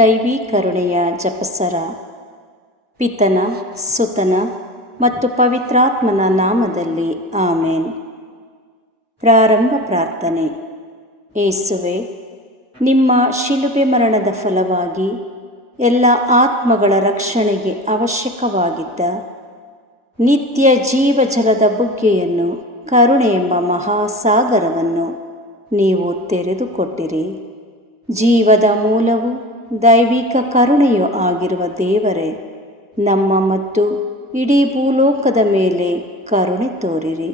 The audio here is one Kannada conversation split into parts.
ದೈವಿ ಕರುಣೆಯ ಜಪಸರ. ಪಿತನ, ಸುತನ ಮತ್ತು ಪವಿತ್ರಾತ್ಮನ ನಾಮದಲ್ಲಿ ಆಮೇನ್. ಪ್ರಾರಂಭ ಪ್ರಾರ್ಥನೆ. ಏಸುವೆ, ನಿಮ್ಮ ಶಿಲುಬೆ ಮರಣದ ಫಲವಾಗಿ ಎಲ್ಲ ಆತ್ಮಗಳ ರಕ್ಷಣೆಗೆ ಅವಶ್ಯಕವಾಗಿದ್ದ ನಿತ್ಯ ಜೀವಜಲದ ಬುಗ್ಗೆಯನ್ನು, ಕರುಣೆ ಎಂಬ ಮಹಾಸಾಗರವನ್ನು ನೀವು ತೆರೆದುಕೊಟ್ಟಿರಿ. ಜೀವದ ಮೂಲವು ದೈವಿಕ ಕರುಣೆಯೂ ಆಗಿರುವ ದೇವರೇ, ನಮ್ಮ ಮತ್ತು ಇಡೀ ಭೂಲೋಕದ ಮೇಲೆ ಕರುಣೆ ತೋರಿರಿ.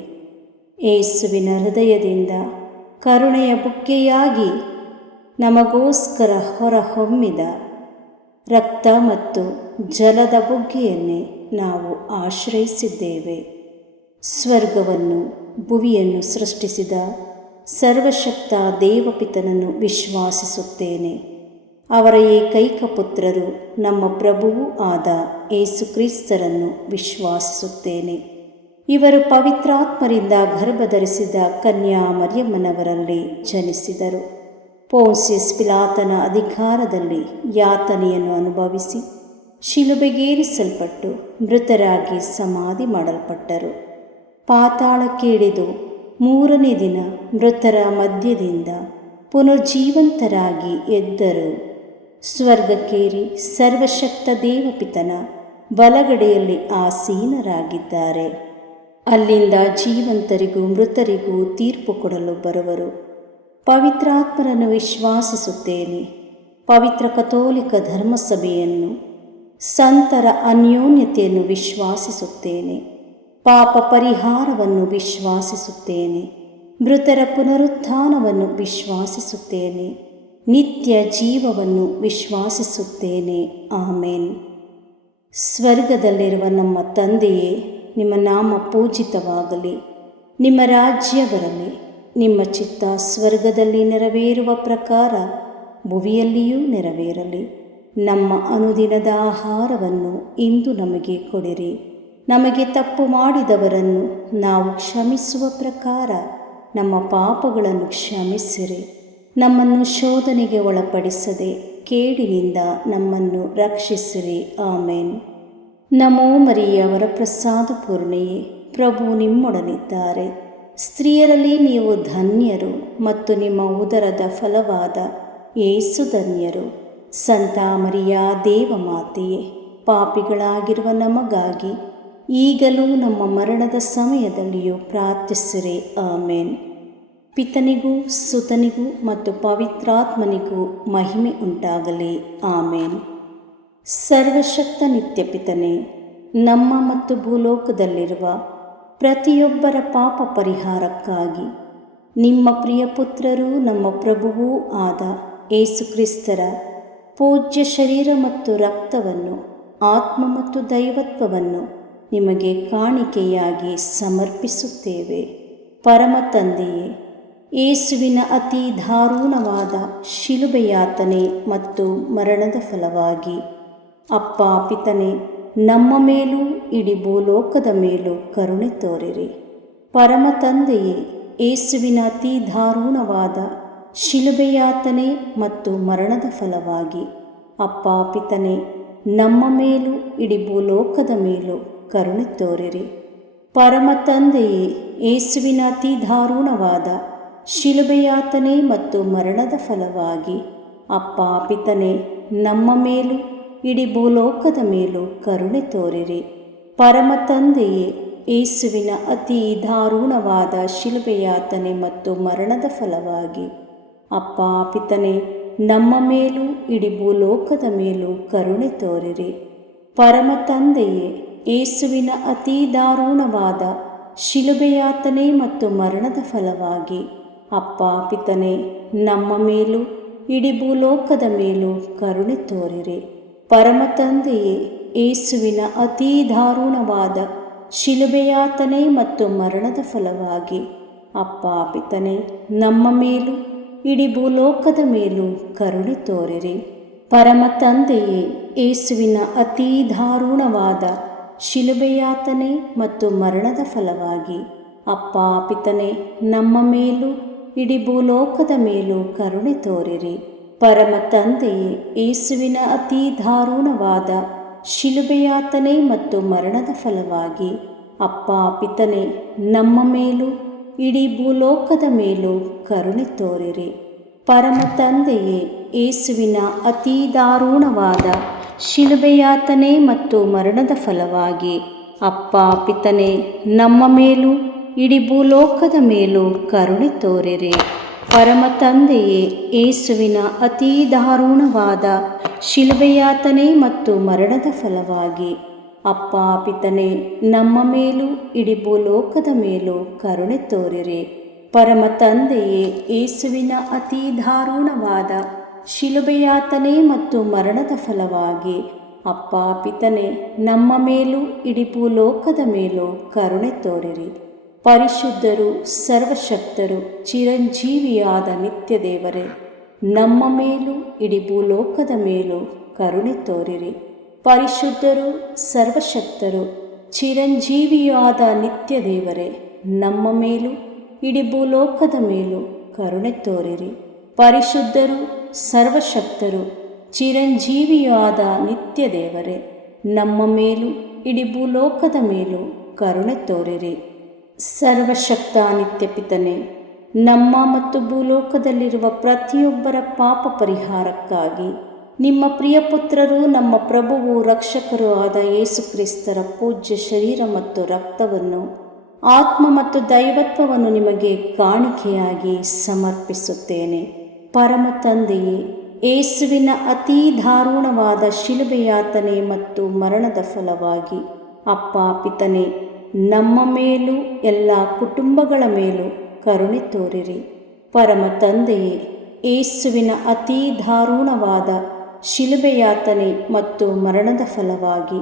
ಏಸುವಿನ ಹೃದಯದಿಂದ ಕರುಣೆಯ ಬುಗ್ಗೆಯಾಗಿ ನಮಗೋಸ್ಕರ ಹೊರಹೊಮ್ಮಿದ ರಕ್ತ ಮತ್ತು ಜಲದ ಬುಗ್ಗೆಯನ್ನೇ ನಾವು ಆಶ್ರಯಿಸಿದ್ದೇವೆ. ಸ್ವರ್ಗವನ್ನು ಭುವಿಯನ್ನು ಸೃಷ್ಟಿಸಿದ ಸರ್ವಶಕ್ತ ದೇವಪಿತನನ್ನು ವಿಶ್ವಾಸಿಸುತ್ತೇನೆ. ಅವರ ಏಕೈಕ ಪುತ್ರರು ನಮ್ಮ ಪ್ರಭುವೂ ಆದ ಏಸುಕ್ರಿಸ್ತರನ್ನು ವಿಶ್ವಾಸಿಸುತ್ತೇನೆ. ಇವರು ಪವಿತ್ರಾತ್ಮರಿಂದ ಗರ್ಭಧರಿಸಿದ ಕನ್ಯಾ ಮರಿಯಮ್ಮನವರಲ್ಲಿ ಜನಿಸಿದರು. ಪೋನ್ಸಿಯಸ್ ಪಿಲಾತನ ಅಧಿಕಾರದಲ್ಲಿ ಯಾತನೆಯನ್ನು ಅನುಭವಿಸಿ ಶಿಲುಬೆಗೇರಿಸಲ್ಪಟ್ಟು ಮೃತರಾಗಿ ಸಮಾಧಿ ಮಾಡಲ್ಪಟ್ಟರು. ಪಾತಾಳಕ್ಕೆ ಇಳಿದು 3ನೇ ದಿನ ಮೃತರ ಮಧ್ಯದಿಂದ ಪುನರ್ಜೀವಂತರಾಗಿ ಎದ್ದರು. ಸ್ವರ್ಗಕ್ಕೇರಿ ಸರ್ವಶಕ್ತ ದೇವಪಿತನ ಬಲಗಡೆಯಲ್ಲಿ ಆಸೀನರಾಗಿದ್ದಾರೆ. ಅಲ್ಲಿಂದ ಜೀವಂತರಿಗೂ ಮೃತರಿಗೂ ತೀರ್ಪು ಕೊಡಲು ಬರುವರು. ಪವಿತ್ರಾತ್ಮರನ್ನು ವಿಶ್ವಾಸಿಸುತ್ತೇನೆ. ಪವಿತ್ರ ಕಥೋಲಿಕ ಧರ್ಮಸಭೆಯನ್ನು, ಸಂತರ ಅನ್ಯೋನ್ಯತೆಯನ್ನು ವಿಶ್ವಾಸಿಸುತ್ತೇನೆ. ಪಾಪ ಪರಿಹಾರವನ್ನು ವಿಶ್ವಾಸಿಸುತ್ತೇನೆ. ಮೃತರ ಪುನರುತ್ಥಾನವನ್ನು ವಿಶ್ವಾಸಿಸುತ್ತೇನೆ. ನಿತ್ಯ ಜೀವವನ್ನು ವಿಶ್ವಾಸಿಸುತ್ತೇನೆ. ಆಮೇನ್. ಸ್ವರ್ಗದಲ್ಲಿರುವ ನಮ್ಮ ತಂದೆಯೇ, ನಿಮ್ಮ ನಾಮ ಪೂಜಿತವಾಗಲಿ. ನಿಮ್ಮ ರಾಜ್ಯ ಬರಲಿ. ನಿಮ್ಮ ಚಿತ್ತ ಸ್ವರ್ಗದಲ್ಲಿ ನೆರವೇರುವ ಪ್ರಕಾರ ಭುವಿಯಲ್ಲಿಯೂ ನೆರವೇರಲಿ. ನಮ್ಮ ಅನುದಿನದ ಆಹಾರವನ್ನು ಇಂದು ನಮಗೆ ಕೊಡಿರಿ. ನಮಗೆ ತಪ್ಪು ಮಾಡಿದವರನ್ನು ನಾವು ಕ್ಷಮಿಸುವ ಪ್ರಕಾರ ನಮ್ಮ ಪಾಪಗಳನ್ನು ಕ್ಷಮಿಸಿರಿ. ನಮ್ಮನ್ನು ಶೋಧನೆಗೆ ಒಳಪಡಿಸದೆ ಕೇಡಿನಿಂದ ನಮ್ಮನ್ನು ರಕ್ಷಿಸಿರಿ. ಆಮೇನ್. ನಮೋ ಮರಿಯ ವರಪ್ರಸಾದ ಪೂರ್ಣೆಯೇ, ಪ್ರಭು ನಿಮ್ಮೊಡನಿದ್ದಾರೆ. ಸ್ತ್ರೀಯರಲ್ಲಿ ನೀವು ಧನ್ಯರು ಮತ್ತು ನಿಮ್ಮ ಉದರದ ಫಲವಾದ ಯೇಸು ಧನ್ಯರು. ಸಂತ ಮರಿಯ ದೇವಮಾತೆಯೇ, ಪಾಪಿಗಳಾಗಿರುವ ನಮಗಾಗಿ ಈಗಲೂ ನಮ್ಮ ಮರಣದ ಸಮಯದಲ್ಲಿಯೂ ಪ್ರಾರ್ಥಿಸಿರಿ. ಆಮೇನ್. ಪಿತನಿಗೂ ಸುತನಿಗೂ ಮತ್ತು ಪವಿತ್ರಾತ್ಮನಿಗೂ ಮಹಿಮೆ ಉಂಟಾಗಲಿ. ಆಮೇನ್. ಸರ್ವಶಕ್ತ ನಿತ್ಯ ಪಿತನೇ, ನಮ್ಮ ಮತ್ತು ಭೂಲೋಕದಲ್ಲಿರುವ ಪ್ರತಿಯೊಬ್ಬರ ಪಾಪ ಪರಿಹಾರಕ್ಕಾಗಿ ನಿಮ್ಮ ಪ್ರಿಯ ಪುತ್ರರೂ ನಮ್ಮ ಪ್ರಭುವೂ ಆದ ಏಸುಕ್ರಿಸ್ತರ ಪೂಜ್ಯ ಶರೀರ ಮತ್ತು ರಕ್ತವನ್ನು, ಆತ್ಮ ಮತ್ತು ದೈವತ್ವವನ್ನು ನಿಮಗೆ ಕಾಣಿಕೆಯಾಗಿ ಸಮರ್ಪಿಸುತ್ತೇವೆ. ಪರಮ ತಂದೆಯೇ, ಯೇಸುವಿನ ಅತಿ ದಾರುಣವಾದ ಶಿಲುಬೆಯಾತನೆ ಮತ್ತು ಮರಣದ ಫಲವಾಗಿ ಅಪ್ಪ ಪಿತನೇ, ನಮ್ಮ ಮೇಲೂ ಇಡೀ ಭೂಲೋಕದ ಮೇಲೂ ಕರುಣೆ ತೋರಿರಿ. ಪರಮ ತಂದೆಯೇ, ಯೇಸುವಿನ ಅತಿ ದಾರುಣವಾದ ಶಿಲುಬೆಯಾತನೆ ಮತ್ತು ಮರಣದ ಫಲವಾಗಿ ಅಪ್ಪ ಪಿತನೇ, ನಮ್ಮ ಮೇಲೂ ಇಡೀ ಭೂಲೋಕದ ಮೇಲೂ ಕರುಣೆ ತೋರಿರಿ. ಪರಮ ತಂದೆಯೇ, ಯೇಸುವಿನ ಅತಿ ದಾರುಣವಾದ ಶಿಲುಬೆಯಾತನೆ ಮತ್ತು ಮರಣದ ಫಲವಾಗಿ ಅಪ್ಪ ಪಿತನೇ, ನಮ್ಮ ಮೇಲೂ ಇಡೀ ಭೂಲೋಕದ ಮೇಲೂ ಕರುಣೆ ತೋರಿರಿ. ಪರಮ ತಂದೆಯೇ, ಯೇಸುವಿನ ಅತಿ ದಾರುಣವಾದ ಶಿಲುಬೆಯಾತನೆ ಮತ್ತು ಮರಣದ ಫಲವಾಗಿ ಅಪ್ಪ ಪಿತನೇ, ನಮ್ಮ ಮೇಲೂ ಇಡೀ ಭೂಲೋಕದ ಮೇಲೂ ಕರುಣೆ ತೋರಿರಿ. ಪರಮ ತಂದೆಯೇ, ಯೇಸುವಿನ ಅತಿ ದಾರುಣವಾದ ಶಿಲುಬೆಯಾತನೆ ಮತ್ತು ಮರಣದ ಫಲವಾಗಿ ಅಪ್ಪ ಪಿತನೇ, ನಮ್ಮ ಮೇಲೂ ಇಡೀ ಭೂಲೋಕದ ಮೇಲೂ ಕರುಣೆ ತೋರಿರಿ. ಪರಮ ತಂದೆಯೇ, ಯೇಸುವಿನ ಅತಿ ದಾರುಣವಾದ ಶಿಲುಬೆಯಾತನೆ ಮತ್ತು ಮರಣದ ಫಲವಾಗಿ ಅಪ್ಪ ಪಿತನೇ, ನಮ್ಮ ಮೇಲೂ ಇಡೀ ಭೂಲೋಕದ ಮೇಲೂ ಕರುಣೆ ತೋರಿರಿ. ಪರಮ ತಂದೆಯೇ, ಯೇಸುವಿನ ಅತಿ ದಾರುಣವಾದ ಶಿಲುಬೆಯಾತನೆ ಮತ್ತು ಮರಣದ ಫಲವಾಗಿ ಅಪ್ಪ ಪಿತನೇ, ನಮ್ಮ ಮೇಲೂ ಇಡೀ ಭೂಲೋಕದ ಮೇಲೂ ಕರುಣೆ ತೋರಿರಿ. ಪರಮ ತಂದೆಯೇ, ಯೇಸುವಿನ ಅತಿ ದಾರುಣವಾದ ಶಿಲುಬೆಯಾತನೆ ಮತ್ತು ಮರಣದ ಫಲವಾಗಿ ಅಪ್ಪ ಪಿತನೇ, ನಮ್ಮ ಮೇಲೂ ಇಡೀ ಭೂಲೋಕದ ಮೇಲೂ ಕರುಣೆ ತೋರಿರಿ. ಪರಮ ತಂದೆಯೇ, ಯೇಸುವಿನ ಅತಿ ದಾರುಣವಾದ ಶಿಲುಬೆಯಾತನೆ ಮತ್ತು ಮರಣದ ಫಲವಾಗಿ ಅಪ್ಪ ಪಿತನೇ, ನಮ್ಮ ಮೇಲೂ ಇಡೀ ಭೂಲೋಕದ ಮೇಲೂ ಕರುಣೆ ತೋರಿರಿ. ಪರಮ ತಂದೆಯೇ, ಯೇಸುವಿನ ಅತಿ ದಾರುಣವಾದ ಶಿಲುಬೆಯಾತನೆ ಮತ್ತು ಮರಣದ ಫಲವಾಗಿ ಅಪ್ಪ ಪಿತನೇ, ನಮ್ಮ ಮೇಲೂ ಇಡೀ ಭೂಲೋಕದ ಮೇಲೂ ಕರುಣೆ ತೋರಿರಿ. ಪರಮ ತಂದೆಯೇ, ಯೇಸುವಿನ ಅತಿ ದಾರುಣವಾದ ಶಿಲುಬೆಯಾತನೆ ಮತ್ತು ಮರಣದ ಫಲವಾಗಿ ಅಪ್ಪ ಪಿತನೇ, ನಮ್ಮ ಮೇಲೂ ಇಡೀ ಭೂಲೋಕದ ಮೇಲೂ ಕರುಣೆ ತೋರಿರಿ. ಪರಿಶುದ್ಧರು, ಸರ್ವಶಕ್ತರು, ಚಿರಂಜೀವಿಯಾದ ನಿತ್ಯ ದೇವರೇ, ನಮ್ಮ ಮೇಲೂ ಇಡೀ ಭೂಲೋಕದ ಮೇಲೂ ಕರುಣೆ ತೋರಿರಿ. ಪರಿಶುದ್ಧರು, ಸರ್ವಶಕ್ತರು, ಚಿರಂಜೀವಿಯಾದ ನಿತ್ಯ ದೇವರೇ, ನಮ್ಮ ಮೇಲೂ ಇಡೀ ಭೂಲೋಕದ ಮೇಲೂ ಕರುಣೆ ತೋರಿರಿ. ಪರಿಶುದ್ಧರು, ಸರ್ವಶಕ್ತರು, ಚಿರಂಜೀವಿಯಾದ ನಿತ್ಯ ದೇವರೇ, ನಮ್ಮ ಮೇಲೂ ಇಡೀ ಭೂಲೋಕದ ಮೇಲೂ ಕರುಣೆ ತೋರಿರಿ. ಸರ್ವಶಕ್ತ ನಿತ್ಯ ಪಿತನೇ, ನಮ್ಮ ಮತ್ತು ಭೂಲೋಕದಲ್ಲಿರುವ ಪ್ರತಿಯೊಬ್ಬರ ಪಾಪ ಪರಿಹಾರಕ್ಕಾಗಿ ನಿಮ್ಮ ಪ್ರಿಯಪುತ್ರರು, ನಮ್ಮ ಪ್ರಭುವು ರಕ್ಷಕರೂ ಆದ ಯೇಸು ಕ್ರಿಸ್ತರ ಪೂಜ್ಯ ಶರೀರ ಮತ್ತು ರಕ್ತವನ್ನು, ಆತ್ಮ ಮತ್ತು ದೈವತ್ವವನ್ನು ನಿಮಗೆ ಕಾಣಿಕೆಯಾಗಿ ಸಮರ್ಪಿಸುತ್ತೇನೆ. ಪರಮ ತಂದೆಯೇ, ಯೇಸುವಿನ ಅತಿ ದಾರುಣವಾದ ಶಿಲುಬೆಯಾತನೆ ಮತ್ತು ಮರಣದ ಫಲವಾಗಿ ಅಪ್ಪ ಪಿತನೇ, ನಮ್ಮ ಮೇಲೂ ಎಲ್ಲ ಕುಟುಂಬಗಳ ಮೇಲೂ ಕರುಣೆ ತೋರಿರಿ. ಪರಮ ತಂದೆಯೇ, ಯೇಸುವಿನ ಅತಿ ದಾರುಣವಾದ ಶಿಲುಬೆಯಾತನೆ ಮತ್ತು ಮರಣದ ಫಲವಾಗಿ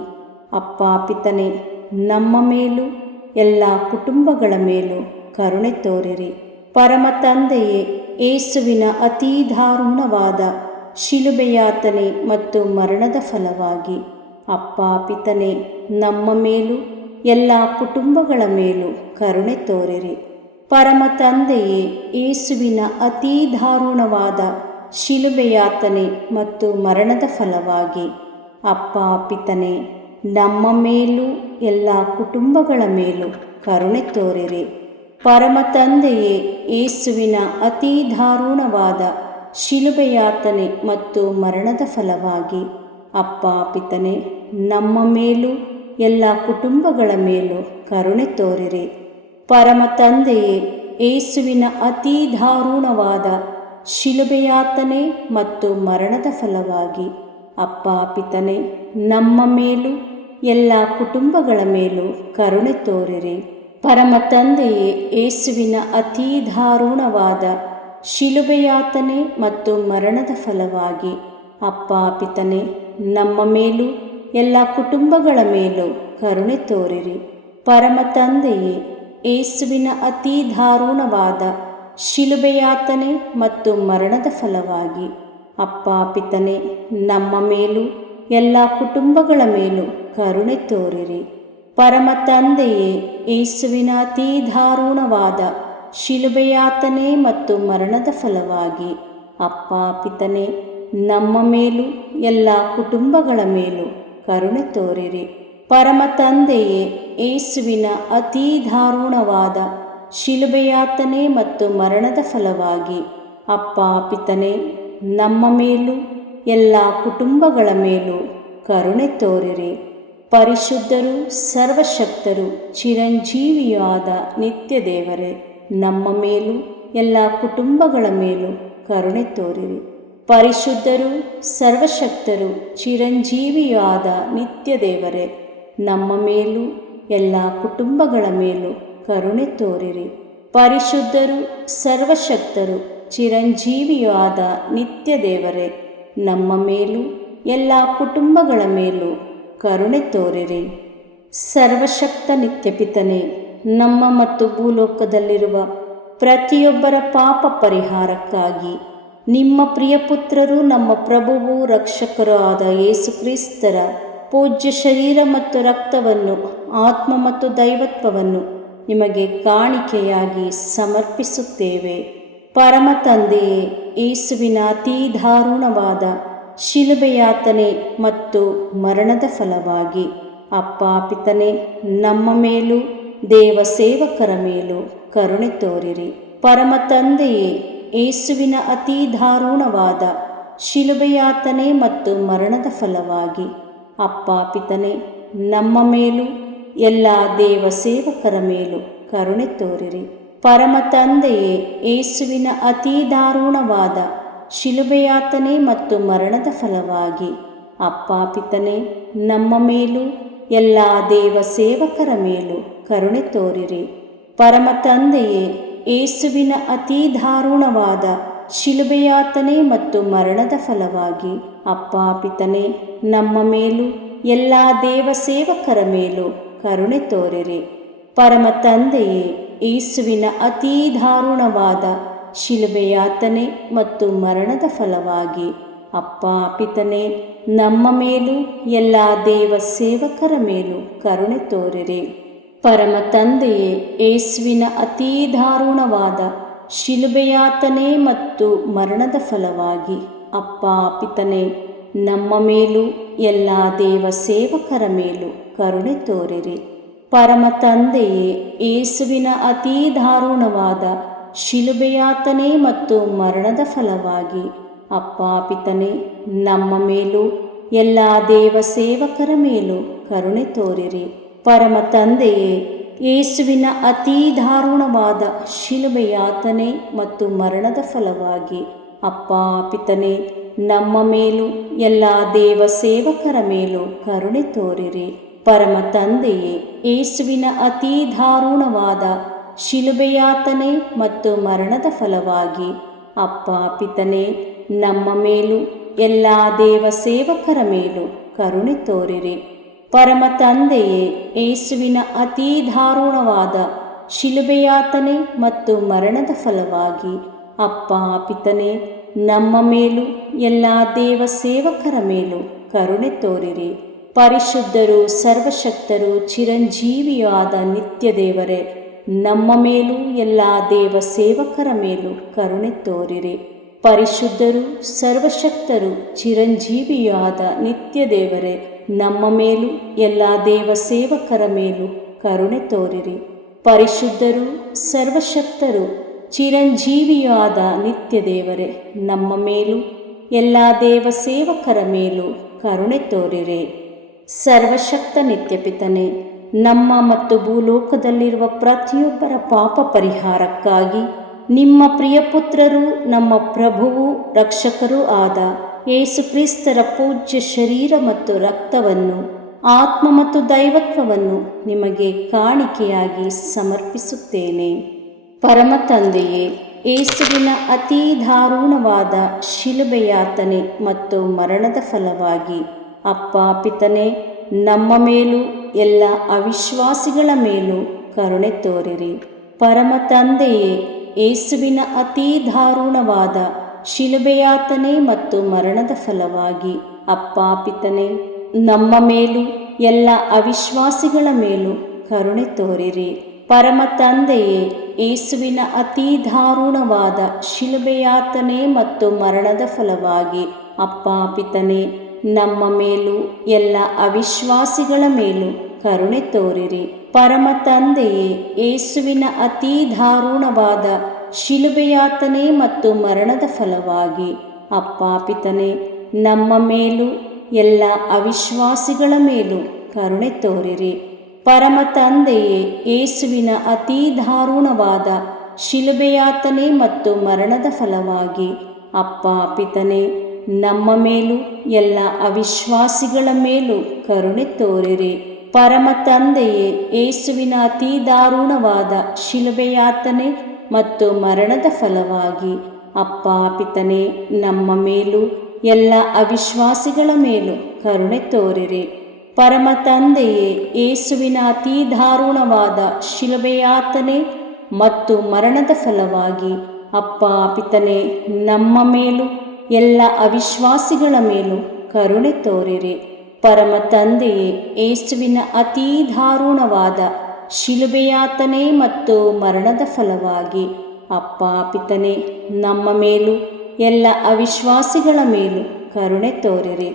ಅಪ್ಪ ಪಿತನೇ, ನಮ್ಮ ಮೇಲೂ ಎಲ್ಲ ಕುಟುಂಬಗಳ ಮೇಲೂ ಕರುಣೆ ತೋರಿರಿ. ಪರಮ ತಂದೆಯೇ, ಯೇಸುವಿನ ಅತಿ ದಾರುಣವಾದ ಶಿಲುಬೆಯಾತನೆ ಮತ್ತು ಮರಣದ ಫಲವಾಗಿ ಅಪ್ಪ ಪಿತನೇ, ನಮ್ಮ ಮೇಲೂ ಎಲ್ಲ ಕುಟುಂಬಗಳ ಮೇಲೂ ಕರುಣೆ ತೋರಿರಿ. ಪರಮ ತಂದೆಯೇ, ಯೇಸುವಿನ ಅತಿ ದಾರುಣವಾದ ಶಿಲುಬೆಯಾತನೆ ಮತ್ತು ಮರಣದ ಫಲವಾಗಿ ಅಪ್ಪ ಪಿತನೇ, ನಮ್ಮ ಮೇಲೂ ಎಲ್ಲ ಕುಟುಂಬಗಳ ಮೇಲೂ ಕರುಣೆ ತೋರಿರಿ. ಪರಮ ತಂದೆಯೇ, ಯೇಸುವಿನ ಅತಿ ದಾರುಣವಾದ ಶಿಲುಬೆಯಾತನೆ ಮತ್ತು ಮರಣದ ಫಲವಾಗಿ ಅಪ್ಪ ಪಿತನೇ, ನಮ್ಮ ಮೇಲೂ ಎಲ್ಲ ಕುಟುಂಬಗಳ ಮೇಲೂ ಕರುಣೆ ತೋರಿರಿ. ಪರಮ ತಂದೆಯೇ, ಯೇಸುವಿನ ಅತಿ ದಾರುಣವಾದ ಶಿಲುಬೆಯಾತನೆ ಮತ್ತು ಮರಣದ ಫಲವಾಗಿ ಅಪ್ಪ ಪಿತನೇ, ನಮ್ಮ ಮೇಲೂ ಎಲ್ಲ ಕುಟುಂಬಗಳ ಮೇಲೂ ಕರುಣೆ ತೋರಿರಿ. ಪರಮ ತಂದೆಯೇ, ಯೇಸುವಿನ ಅತಿ ದಾರುಣವಾದ ಶಿಲುಬೆಯಾತನೆ ಮತ್ತು ಮರಣದ ಫಲವಾಗಿ ಅಪ್ಪ ಪಿತನೇ, ನಮ್ಮ ಮೇಲೂ ಎಲ್ಲ ಕುಟುಂಬಗಳ ಮೇಲೂ ಕರುಣೆ ತೋರಿರಿ. ಪರಮ ತಂದೆಯೇ, ಯೇಸುವಿನ ಅತಿ ದಾರುಣವಾದ ಶಿಲುಬೆಯಾತನೆ ಮತ್ತು ಮರಣದ ಫಲವಾಗಿ ಅಪ್ಪ ಪಿತನೇ, ನಮ್ಮ ಮೇಲೂ ಎಲ್ಲ ಕುಟುಂಬಗಳ ಮೇಲೂ ಕರುಣೆ ತೋರಿರಿ. ಪರಮ ತಂದೆಯೇ, ಯೇಸುವಿನ ಅತಿ ದಾರುಣವಾದ ಶಿಲುಬೆಯಾತನೆ ಮತ್ತು ಮರಣದ ಫಲವಾಗಿ ಅಪ್ಪ ಪಿತನೇ, ನಮ್ಮ ಮೇಲೂ ಎಲ್ಲ ಕುಟುಂಬಗಳ ಮೇಲೂ ಕರುಣೆ ತೋರಿರಿ. ಪರಮ ತಂದೆಯೇ, ಯೇಸುವಿನ ಅತಿ ದಾರುಣವಾದ ಶಿಲುಬೆಯಾತನೆ ಮತ್ತು ಮರಣದ ಫಲವಾಗಿ ಅಪ್ಪ ಪಿತನೇ, ನಮ್ಮ ಮೇಲೂ ಎಲ್ಲ ಕುಟುಂಬಗಳ ಮೇಲೂ ಕರುಣೆ ತೋರಿರಿ. ಪರಿಶುದ್ಧರು, ಸರ್ವಶಕ್ತರು, ಚಿರಂಜೀವಿಯಾದ ನಿತ್ಯ ದೇವರೇ, ನಮ್ಮ ಮೇಲೂ ಎಲ್ಲ ಕುಟುಂಬಗಳ ಮೇಲೂ ಕರುಣೆ ತೋರಿರಿ. ಪರಿಶುದ್ಧರು, ಸರ್ವಶಕ್ತರು, ಚಿರಂಜೀವಿಯಾದ ನಿತ್ಯ ದೇವರೇ, ನಮ್ಮ ಮೇಲೂ ಎಲ್ಲ ಕುಟುಂಬಗಳ ಮೇಲೂ ಕರುಣೆ ತೋರಿರಿ. ಪರಿಶುದ್ಧರು, ಸರ್ವಶಕ್ತರು, ಚಿರಂಜೀವಿಯಾದ ನಿತ್ಯ ದೇವರೇ, ನಮ್ಮ ಮೇಲೂ ಎಲ್ಲ ಕುಟುಂಬಗಳ ಮೇಲೂ ಕರುಣೆ ತೋರಿರಿ. ಸರ್ವಶಕ್ತ ನಿತ್ಯಪಿತನೇ, ನಮ್ಮ ಮತ್ತು ಭೂಲೋಕದಲ್ಲಿರುವ ಪ್ರತಿಯೊಬ್ಬರ ಪಾಪ ಪರಿಹಾರಕ್ಕಾಗಿ ನಿಮ್ಮ ಪ್ರಿಯಪುತ್ರರು, ನಮ್ಮ ಪ್ರಭುವು ರಕ್ಷಕರೂ ಆದ ಯೇಸು ಕ್ರಿಸ್ತರ ಪೂಜ್ಯ ಶರೀರ ಮತ್ತು ರಕ್ತವನ್ನು, ಆತ್ಮ ಮತ್ತು ದೈವತ್ವವನ್ನು ನಿಮಗೆ ಕಾಣಿಕೆಯಾಗಿ ಸಮರ್ಪಿಸುತ್ತೇವೆ. ಪರಮ ತಂದೆಯೇ, ಯೇಸುವಿನ ಅತೀ ದಾರುಣವಾದ ಶಿಲುಬೆಯಾತನೆ ಮತ್ತು ಮರಣದ ಫಲವಾಗಿ ಅಪ್ಪ ಪಿತನೇ, ನಮ್ಮ ಮೇಲೂ ದೇವ ಸೇವಕರ ಮೇಲೂ ಕರುಣೆ ತೋರಿರಿ. ಪರಮ ತಂದೆಯೇ, ಯೇಸುವಿನ ಅತೀ ದಾರುಣವಾದ ಶಿಲುಬೆಯಾತನೆ ಮತ್ತು ಮರಣದ ಫಲವಾಗಿ ಅಪ್ಪ ಪಿತನೇ, ನಮ್ಮ ಮೇಲೂ ಎಲ್ಲ ದೇವ ಸೇವಕರ ಮೇಲೂ ಕರುಣೆ ತೋರಿರಿ. ಪರಮ ತಂದೆಯೇ, ಯೇಸುವಿನ ಅತೀ ದಾರುಣವಾದ ಶಿಲುಬೆಯಾತನೆ ಮತ್ತು ಮರಣದ ಫಲವಾಗಿ ಅಪ್ಪ ಪಿತನೇ, ನಮ್ಮ ಮೇಲೂ ಎಲ್ಲ ದೇವ ಸೇವಕರ ಮೇಲೂ ಕರುಣೆ ತೋರಿರಿ. ಪರಮ ತಂದೆಯೇ, ಯೇಸುವಿನ ಅತೀ ದಾರುಣವಾದ ಶಿಲುಬೆಯಾತನೆ ಮತ್ತು ಮರಣದ ಫಲವಾಗಿ ಅಪ್ಪ ಪಿತನೇ, ನಮ್ಮ ಮೇಲೂ ಎಲ್ಲ ದೇವ ಸೇವಕರ ಮೇಲೂ ಕರುಣೆ ತೋರಿರಿ. ಪರಮ ತಂದೆಯೇ, ಯೇಸುವಿನ ಅತೀ ದಾರುಣವಾದ ಶಿಲುಬೆಯಾತನೆ ಮತ್ತು ಮರಣದ ಫಲವಾಗಿ ಅಪ್ಪ ಪಿತನೇ, ನಮ್ಮ ಮೇಲೂ ಎಲ್ಲ ದೇವ ಸೇವಕರ ಮೇಲೂ ಕರುಣೆ ತೋರಿರಿ. ಪರಮ ತಂದೆಯೇ, ಯೇಸುವಿನ ಅತೀ ದಾರುಣವಾದ ಶಿಲುಬೆಯಾತನೆ ಮತ್ತು ಮರಣದ ಫಲವಾಗಿ ಅಪ್ಪ ಪಿತನೇ, ನಮ್ಮ ಮೇಲೂ ಎಲ್ಲ ದೇವ ಸೇವಕರ ಮೇಲೂ ಕರುಣೆ ತೋರಿರಿ. ಪರಮ ತಂದೆಯೇ, ಯೇಸುವಿನ ಅತೀ ದಾರುಣವಾದ ಶಿಲುಬೆಯಾತನೆ ಮತ್ತು ಮರಣದ ಫಲವಾಗಿ ಅಪ್ಪ ಪಿತನೇ, ನಮ್ಮ ಮೇಲೂ ಎಲ್ಲ ದೇವ ಸೇವಕರ ಮೇಲೂ ಕರುಣೆ ತೋರಿರಿ. ಪರಮ ತಂದೆಯೇ, ಯೇಸುವಿನ ಅತೀ ದಾರುಣವಾದ ಶಿಲುಬೆಯಾತನೆ ಮತ್ತು ಮರಣದ ಫಲವಾಗಿ ಅಪ್ಪ ಪಿತನೇ, ನಮ್ಮ ಮೇಲೂ ಎಲ್ಲ ದೇವ ಸೇವಕರ ಮೇಲೂ ಕರುಣೆ ತೋರಿರಿ. ಪರಮ ತಂದೆಯೇ, ಯೇಸುವಿನ ಅತೀ ದಾರುಣವಾದ ಶಿಲುಬೆಯಾತನೆ ಮತ್ತು ಮರಣದ ಫಲವಾಗಿ ಅಪ್ಪ ಪಿತನೇ, ನಮ್ಮ ಮೇಲೂ ಎಲ್ಲ ದೇವ ಸೇವಕರ ಮೇಲೂ ಕರುಣೆ ತೋರಿರಿ. ಪರಮ ತಂದೆಯೇ, ಯೇಸುವಿನ ಅತೀ ದಾರುಣವಾದ ಶಿಲುಬೆಯಾತನೆ ಮತ್ತು ಮರಣದ ಫಲವಾಗಿ ಅಪ್ಪ ಪಿತನೇ, ನಮ್ಮ ಮೇಲೂ ಎಲ್ಲ ದೇವ ಸೇವಕರ ಮೇಲೂ ಕರುಣೆ ತೋರಿರಿ. ಪರಿಶುದ್ಧರು, ಸರ್ವಶಕ್ತರು, ಚಿರಂಜೀವಿಯೂ ಆದ ನಿತ್ಯ ದೇವರೇ, ನಮ್ಮ ಮೇಲೂ ಎಲ್ಲ ದೇವ ಸೇವಕರ ಮೇಲೂ ಕರುಣೆ ತೋರಿರಿ. ಪರಿಶುದ್ಧರು, ಸರ್ವಶಕ್ತರು, ಚಿರಂಜೀವಿಯೂ ಆದ ನಿತ್ಯ ದೇವರೇ, ನಮ್ಮ ಮೇಲೂ ಎಲ್ಲ ದೇವ ಸೇವಕರ ಮೇಲೂ ಕರುಣೆ ತೋರಿರಿ. ಪರಿಶುದ್ಧರು, ಸರ್ವಶಕ್ತರು, ಚಿರಂಜೀವಿಯೂ ಆದ ನಿತ್ಯ ದೇವರೇ, ನಮ್ಮ ಮೇಲೂ ಎಲ್ಲ ದೇವ ಸೇವಕರ ಮೇಲೂ ಕರುಣೆ ತೋರಿರಿ. ಸರ್ವಶಕ್ತ ನಿತ್ಯಪಿತನೇ, ನಮ್ಮ ಮತ್ತು ಭೂಲೋಕದಲ್ಲಿರುವ ಪ್ರತಿಯೊಬ್ಬರ ಪಾಪ ಪರಿಹಾರಕ್ಕಾಗಿ ನಿಮ್ಮ ಪ್ರಿಯಪುತ್ರರು, ನಮ್ಮ ಪ್ರಭುವೂ ರಕ್ಷಕರೂ ಆದ ಯೇಸು ಕ್ರಿಸ್ತರ ಪೂಜ್ಯ ಶರೀರ ಮತ್ತು ರಕ್ತವನ್ನು, ಆತ್ಮ ಮತ್ತು ದೈವತ್ವವನ್ನು ನಿಮಗೆ ಕಾಣಿಕೆಯಾಗಿ ಸಮರ್ಪಿಸುತ್ತೇನೆ. ಪರಮ ತಂದೆಯೇ, ಯೇಸುವಿನ ಅತೀ ದಾರುಣವಾದ ಶಿಲುಬೆಯಾತನೆ ಮತ್ತು ಮರಣದ ಫಲವಾಗಿ ಅಪ್ಪ ಪಿತನೇ, ನಮ್ಮ ಮೇಲೂ ಎಲ್ಲ ಅವಿಶ್ವಾಸಿಗಳ ಮೇಲೂ ಕರುಣೆ ತೋರಿರಿ. ಪರಮ ತಂದೆಯೇ, ಯೇಸುವಿನ ಅತೀ ದಾರುಣವಾದ ಶಿಲುಬೆಯಾತನೆ ಮತ್ತು ಮರಣದ ಫಲವಾಗಿ ಅಪ್ಪ ಪಿತನೇ, ನಮ್ಮ ಮೇಲೂ ಎಲ್ಲ ಅವಿಶ್ವಾಸಿಗಳ ಮೇಲೂ ಕರುಣೆ ತೋರಿರಿ. ಪರಮ ತಂದೆಯೇ, ಯೇಸುವಿನ ಅತೀ ದಾರುಣವಾದ ಶಿಲುಬೆಯಾತನೆ ಮತ್ತು ಮರಣದ ಫಲವಾಗಿ ಅಪ್ಪ ಪಿತನೇ, ನಮ್ಮ ಮೇಲೂ ಎಲ್ಲ ಅವಿಶ್ವಾಸಿಗಳ ಮೇಲೂ ಕರುಣೆ ತೋರಿರಿ. ಪರಮ ತಂದೆಯೇ, ಯೇಸುವಿನ ಅತೀ ದಾರುಣವಾದ ಶಿಲುಬೆಯಾತನೆ ಮತ್ತು ಮರಣದ ಫಲವಾಗಿ ಅಪ್ಪ ಪಿತನೇ, ನಮ್ಮ ಮೇಲೂ ಎಲ್ಲ ಅವಿಶ್ವಾಸಿಗಳ ಮೇಲೂ ಕರುಣೆ ತೋರಿರಿ. ಪರಮ ತಂದೆಯೇ, ಯೇಸುವಿನ ಅತೀ ದಾರುಣವಾದ ಶಿಲುಬೆಯಾತನೆ ಮತ್ತು ಮರಣದ ಫಲವಾಗಿ ಅಪ್ಪ ಪಿತನೇ, ನಮ್ಮ ಮೇಲೂ ಎಲ್ಲ ಅವಿಶ್ವಾಸಿಗಳ ಮೇಲೂ ಕರುಣೆ ತೋರಿರಿ. ಪರಮ ತಂದೆಯೇ, ಯೇಸುವಿನ ಅತೀ ದಾರುಣವಾದ ಶಿಲುಬೆಯಾತನೆ ಮತ್ತು ಮರಣದ ಫಲವಾಗಿ ಅಪ್ಪ ಪಿತನೇ, ನಮ್ಮ ಮೇಲೂ ಎಲ್ಲ ಅವಿಶ್ವಾಸಿಗಳ ಮೇಲೂ ಕರುಣೆ ತೋರಿರಿ. ಪರಮ ತಂದೆಯೇ, ಯೇಸುವಿನ ಅತೀ ದಾರುಣವಾದ ಶಿಲುಬೆಯಾತನೆ ಮತ್ತು ಮರಣದ ಫಲವಾಗಿ ಅಪ್ಪ ಪಿತನೇ, ನಮ್ಮ ಮೇಲೂ ಎಲ್ಲ ಅವಿಶ್ವಾಸಿಗಳ ಮೇಲೂ ಕರುಣೆ ತೋರಿರಿ. ಪರಮ ತಂದೆಯೇ, ಯೇಸುವಿನ ಅತೀ ದಾರುಣವಾದ ಶಿಲುಬೆಯಾತನೆ ಮತ್ತು ಮರಣದ ಫಲವಾಗಿ ಅಪ್ಪ ಪಿತನೇ, ನಮ್ಮ ಮೇಲೂ ಎಲ್ಲ ಅವಿಶ್ವಾಸಿಗಳ ಮೇಲೂ ಕರುಣೆ ತೋರಿರಿ.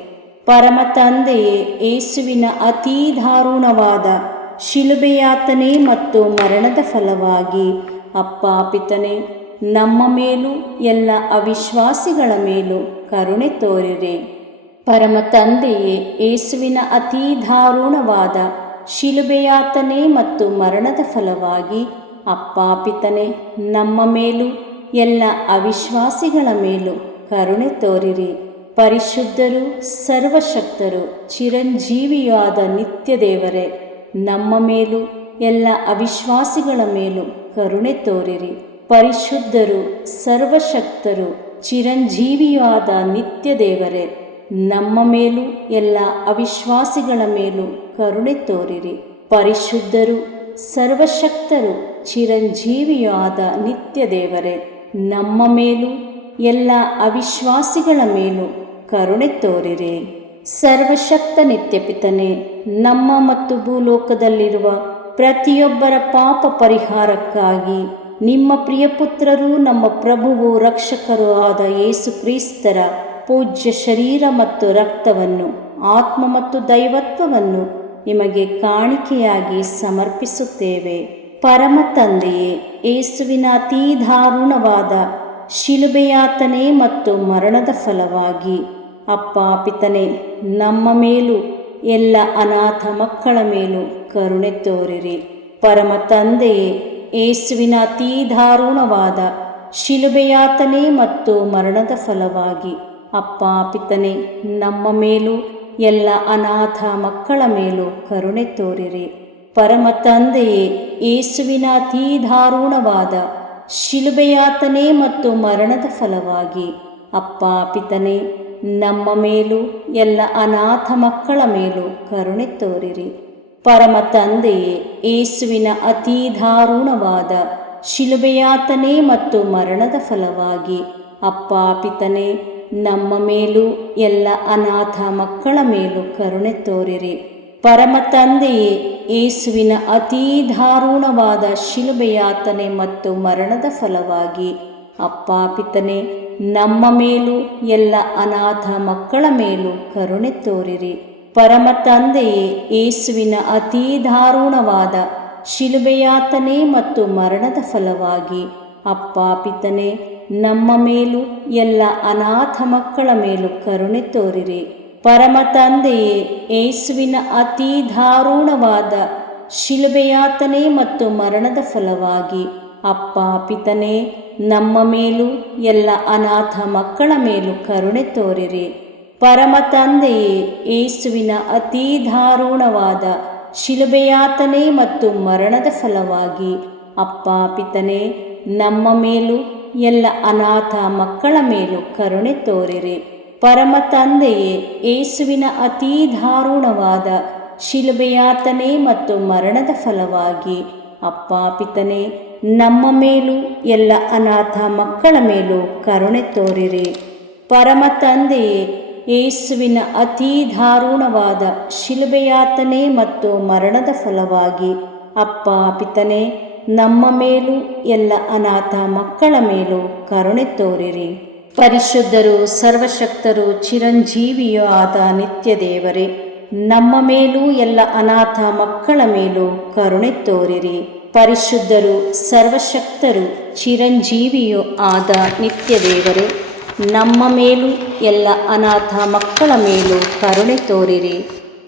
ಪರಮ ತಂದೆಯೇ, ಯೇಸುವಿನ ಅತೀ ದಾರುಣವಾದ ಶಿಲುಬೆಯಾತನೆ ಮತ್ತು ಮರಣದ ಫಲವಾಗಿ ಅಪ್ಪ ಪಿತನೇ, ನಮ್ಮ ಮೇಲೂ ಎಲ್ಲ ಅವಿಶ್ವಾಸಿಗಳ ಮೇಲೂ ಕರುಣೆ ತೋರಿರಿ. ಪರಮ ತಂದೆಯೇ, ಯೇಸುವಿನ ಅತೀ ದಾರುಣವಾದ ಶಿಲುಬೆಯಾತನೆ ಮತ್ತು ಮರಣದ ಫಲವಾಗಿ ಅಪ್ಪ ಪಿತನೇ, ನಮ್ಮ ಮೇಲೂ ಎಲ್ಲ ಅವಿಶ್ವಾಸಿಗಳ ಮೇಲೂ ಕರುಣೆ ತೋರಿರಿ. ಪರಿಶುದ್ಧರು, ಸರ್ವಶಕ್ತರು, ಚಿರಂಜೀವಿಯಾದ ನಿತ್ಯ ದೇವರೇ, ನಮ್ಮ ಮೇಲೂ ಎಲ್ಲ ಅವಿಶ್ವಾಸಿಗಳ ಮೇಲೂ ಕರುಣೆ ತೋರಿರಿ. ಪರಿಶುದ್ಧರು, ಸರ್ವಶಕ್ತರು, ಚಿರಂಜೀವಿಯಾದ ನಿತ್ಯ ದೇವರೇ, ನಮ್ಮ ಮೇಲೂ ಎಲ್ಲ ಅವಿಶ್ವಾಸಿಗಳ ಮೇಲೂ ಕರುಣೆ ತೋರಿರಿ. ಪರಿಶುದ್ಧರು, ಸರ್ವಶಕ್ತರು, ಚಿರಂಜೀವಿಯಾದ ನಿತ್ಯ ದೇವರೇ, ನಮ್ಮ ಮೇಲೂ ಎಲ್ಲ ಅವಿಶ್ವಾಸಿಗಳ ಮೇಲೂ ಕರುಣೆ ತೋರಿರಿ. ಸರ್ವಶಕ್ತ ನಿತ್ಯಪಿತನೇ, ನಮ್ಮ ಮತ್ತು ಭೂಲೋಕದಲ್ಲಿರುವ ಪ್ರತಿಯೊಬ್ಬರ ಪಾಪ ಪರಿಹಾರಕ್ಕಾಗಿ ನಿಮ್ಮ ಪ್ರಿಯಪುತ್ರರು, ನಮ್ಮ ಪ್ರಭುವು ರಕ್ಷಕರೂ ಆದ ಯೇಸು ಕ್ರಿಸ್ತರ ಪೂಜ್ಯ ಶರೀರ ಮತ್ತು ರಕ್ತವನ್ನು, ಆತ್ಮ ಮತ್ತು ದೈವತ್ವವನ್ನು ನಿಮಗೆ ಕಾಣಿಕೆಯಾಗಿ ಸಮರ್ಪಿಸುತ್ತೇವೆ. ಪರಮ ತಂದೆಯೇ, ಯೇಸುವಿನ ಅತೀ ದಾರುಣವಾದ ಶಿಲುಬೆಯಾತನೆ ಮತ್ತು ಮರಣದ ಫಲವಾಗಿ ಅಪ್ಪ ಪಿತನೇ, ನಮ್ಮ ಮೇಲೂ ಎಲ್ಲ ಅನಾಥ ಮಕ್ಕಳ ಮೇಲೂ ಕರುಣೆ ತೋರಿರಿ. ಪರಮ ತಂದೆಯೇ, ಯೇಸುವಿನ ಅತೀ ದಾರುಣವಾದ ಶಿಲುಬೆಯಾತನೆ ಮತ್ತು ಮರಣದ ಫಲವಾಗಿ ಅಪ್ಪ ಪಿತನೇ, ನಮ್ಮ ಮೇಲೂ ಎಲ್ಲ ಅನಾಥ ಮಕ್ಕಳ ಮೇಲೂ ಕರುಣೆ ತೋರಿರಿ. ಪರಮ ತಂದೆಯೇ, ಯೇಸುವಿನ ಅತೀ ದಾರುಣವಾದ ಶಿಲುಬೆಯಾತನೆ ಮತ್ತು ಮರಣದ ಫಲವಾಗಿ ಅಪ್ಪ ಪಿತನೇ, ನಮ್ಮ ಮೇಲೂ ಎಲ್ಲ ಅನಾಥ ಮಕ್ಕಳ ಮೇಲೂ ಕರುಣೆ ತೋರಿರಿ. ಪರಮ ತಂದೆಯೇ, ಯೇಸುವಿನ ಅತೀ ದಾರುಣವಾದ ಶಿಲುಬೆಯಾತನೆ ಮತ್ತು ಮರಣದ ಫಲವಾಗಿ ಅಪ್ಪ ಪಿತನೇ, ನಮ್ಮ ಮೇಲೂ ಎಲ್ಲ ಅನಾಥ ಮಕ್ಕಳ ಮೇಲೂ ಕರುಣೆ ತೋರಿರಿ. ಪರಮ ತಂದೆಯೇ, ಯೇಸುವಿನ ಅತೀ ದಾರುಣವಾದ ಶಿಲುಬೆಯಾತನೆ ಮತ್ತು ಮರಣದ ಫಲವಾಗಿ ಅಪ್ಪ ಪಿತನೇ, ನಮ್ಮ ಮೇಲೂ ಎಲ್ಲ ಅನಾಥ ಮಕ್ಕಳ ಮೇಲೂ ಕರುಣೆ ತೋರಿರಿ. ಪರಮ ತಂದೆಯೇ, ಯೇಸುವಿನ ಅತೀ ದಾರುಣವಾದ ಶಿಲುಬೆಯಾತನೆ ಮತ್ತು ಮರಣದ ಫಲವಾಗಿ ಅಪ್ಪ ಪಿತನೇ, ನಮ್ಮ ಮೇಲೂ ಎಲ್ಲ ಅನಾಥ ಮಕ್ಕಳ ಮೇಲೂ ಕರುಣೆ ತೋರಿರಿ. ಪರಮ ತಂದೆಯೇ, ಯೇಸುವಿನ ಅತೀ ದಾರುಣವಾದ ಶಿಲುಬೆಯಾತನೆ ಮತ್ತು ಮರಣದ ಫಲವಾಗಿ ಅಪ್ಪ ಪಿತನೇ, ನಮ್ಮ ಮೇಲೂ ಎಲ್ಲ ಅನಾಥ ಮಕ್ಕಳ ಮೇಲೂ ಕರುಣೆ ತೋರಿರಿ. ಪರಮ ತಂದೆಯೇ, ಯೇಸುವಿನ ಅತೀ ದಾರುಣವಾದ ಶಿಲುಬೆಯಾತನೆ ಮತ್ತು ಮರಣದ ಫಲವಾಗಿ ಅಪ್ಪ ಪಿತನೇ, ನಮ್ಮ ಮೇಲೂ ಎಲ್ಲ ಅನಾಥ ಮಕ್ಕಳ ಮೇಲೂ ಕರುಣೆ ತೋರಿರಿ. ಪರಮ ತಂದೆಯೇ, ಯೇಸುವಿನ ಅತೀ ದಾರುಣವಾದ ಶಿಲುಬೆಯಾತನೆ ಮತ್ತು ಮರಣದ ಫಲವಾಗಿ ಅಪ್ಪ ಪಿತನೇ, ನಮ್ಮ ಮೇಲೂ ಎಲ್ಲ ಅನಾಥ ಮಕ್ಕಳ ಮೇಲೂ ಕರುಣೆ ತೋರಿರಿ. ಪರಮ ತಂದೆಯೇ, ಯೇಸುವಿನ ಅತೀ ದಾರುಣವಾದ ಶಿಲುಬೆಯಾತನೆ ಮತ್ತು ಮರಣದ ಫಲವಾಗಿ ಅಪ್ಪ ಪಿತನೇ, ನಮ್ಮ ಮೇಲೂ ಎಲ್ಲ ಅನಾಥ ಮಕ್ಕಳ ಮೇಲೂ ಕರುಣೆ ತೋರಿರಿ. ಪರಿಶುದ್ಧರು, ಸರ್ವಶಕ್ತರು, ಚಿರಂಜೀವಿಯೂ ಆದ ನಿತ್ಯ ದೇವರೇ, ನಮ್ಮ ಮೇಲೂ ಎಲ್ಲ ಅನಾಥ ಮಕ್ಕಳ ಮೇಲೂ ಕರುಣೆ ತೋರಿರಿ. ಪರಿಶುದ್ಧರು, ಸರ್ವಶಕ್ತರು, ಚಿರಂಜೀವಿಯೂ ಆದ ನಿತ್ಯ ದೇವರೇ, ನಮ್ಮ ಮೇಲೂ ಎಲ್ಲ ಅನಾಥ ಮಕ್ಕಳ ಮೇಲೂ ಕರುಣೆ ತೋರಿರಿ.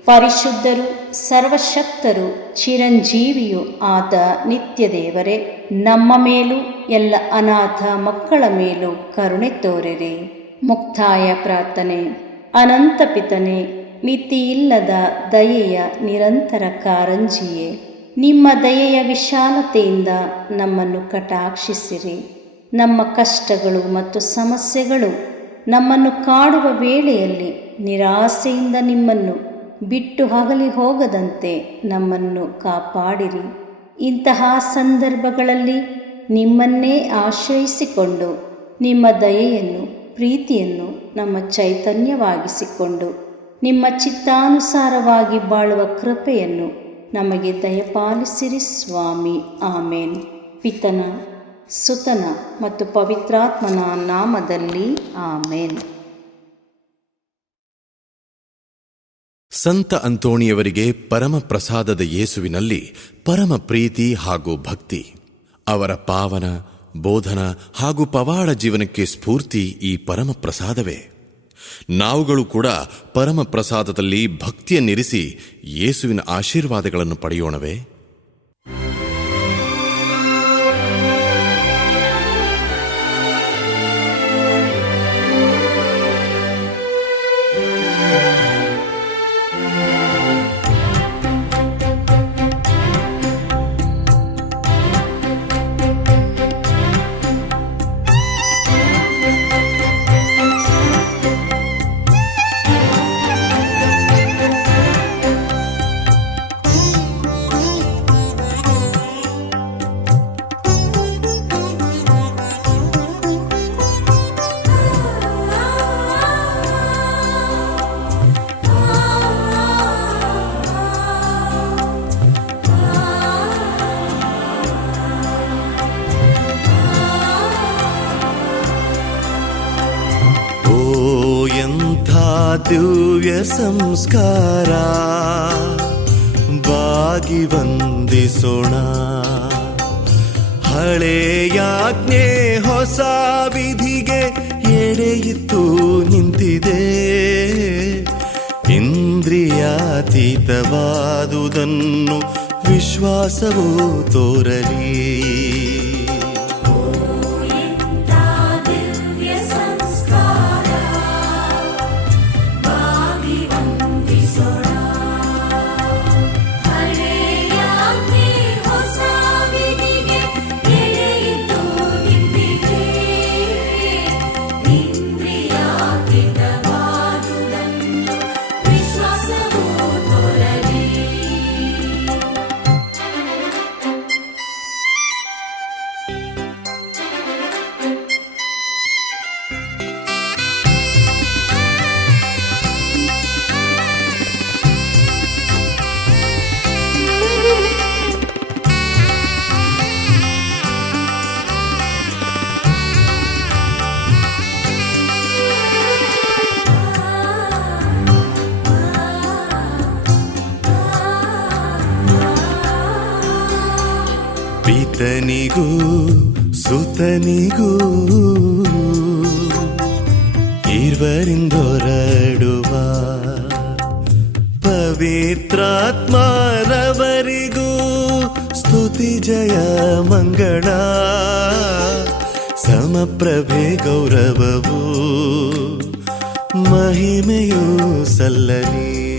ಪರಿಶುದ್ಧರು, ಸರ್ವಶಕ್ತರು, ಚಿರಂಜೀವಿಯೂ ಆದ ನಿತ್ಯ ದೇವರೇ, ನಮ್ಮ ಮೇಲೂ ಎಲ್ಲ ಅನಾಥ ಮಕ್ಕಳ ಮೇಲೂ ಕರುಣೆ ತೋರಿರಿ. ಮುಕ್ತಾಯ ಪ್ರಾರ್ಥನೆ. ಅನಂತ ಪಿತನೇ, ಮಿತಿಯಿಲ್ಲದ ದಯೆಯ ನಿರಂತರ ಕಾರಂಜಿಯೇ, ನಿಮ್ಮ ದಯೆಯ ವಿಶಾಲತೆಯಿಂದ ನಮ್ಮನ್ನು ಕಟಾಕ್ಷಿಸಿರಿ. ನಮ್ಮ ಕಷ್ಟಗಳು ಮತ್ತು ಸಮಸ್ಯೆಗಳು ನಮ್ಮನ್ನು ಕಾಡುವ ವೇಳೆಯಲ್ಲಿ ನಿರಾಸೆಯಿಂದ ನಿಮ್ಮನ್ನು ಬಿಟ್ಟು ಅಗಲಿ ಹೋಗದಂತೆ ನಮ್ಮನ್ನು ಕಾಪಾಡಿರಿ. ಇಂತಹ ಸಂದರ್ಭಗಳಲ್ಲಿ ನಿಮ್ಮನ್ನೇ ಆಶ್ರಯಿಸಿಕೊಂಡು ನಿಮ್ಮ ದಯೆಯನ್ನು, ಪ್ರೀತಿಯನ್ನು ನಮ್ಮ ಚೈತನ್ಯವಾಗಿಸಿಕೊಂಡು ನಿಮ್ಮ ಚಿತ್ತಾನುಸಾರವಾಗಿ ಬಾಳುವ ಕೃಪೆಯನ್ನು ನಮಗೆ ದಯಪಾಲಿಸಿರಿ ಸ್ವಾಮಿ. ಆಮೇನ್. ಪಿತನ, ಸುತನ ಮತ್ತು ಪವಿತ್ರಾತ್ಮನ ನಾಮದಲ್ಲಿ ಆಮೇನ್. ಸಂತ ಅಂತೋಣಿಯವರಿಗೆ ಪರಮಪ್ರಸಾದದ ಯೇಸುವಿನಲ್ಲಿ ಪರಮ ಪ್ರೀತಿ ಹಾಗೂ ಭಕ್ತಿ. ಅವರ ಪಾವನ ಬೋಧನ ಹಾಗೂ ಪವಾಡ ಜೀವನಕ್ಕೆ ಸ್ಫೂರ್ತಿ ಈ ಪರಮಪ್ರಸಾದವೇ. ನಾವುಗಳು ಕೂಡ ಪರಮಪ್ರಸಾದದಲ್ಲಿ ಭಕ್ತಿಯನ್ನಿರಿಸಿ ಯೇಸುವಿನ ಆಶೀರ್ವಾದಗಳನ್ನು ಪಡೆಯೋಣವೇ? ದಿವ್ಯ ಸಂಸ್ಕಾರ ಬಾಗಿ ವಂದಿಸೋಣ. ಹಳೆಯಾಜ್ಞೆ ಹೊಸ ವಿಧಿಗೆ ಎಡೆಯಿತ್ತು ನಿಂತಿದೆ. ಇಂದ್ರಿಯಾತೀತವಾದುದನ್ನು ವಿಶ್ವಾಸವು ತೋರಲಿ. ಪಿತನಿಗೂ ಸುತನಿಗೂ ಇರುವರಿಂದೊರಡುವ ಪವಿತ್ರಾತ್ಮರವರಿಗೂ ಸ್ತುತಿ ಜಯ ಮಂಗಳ. ಸಮಪ್ರಭೆ ಗೌರವವು ಮಹಿಮೆಯೂ ಸಲ್ಲಲಿ.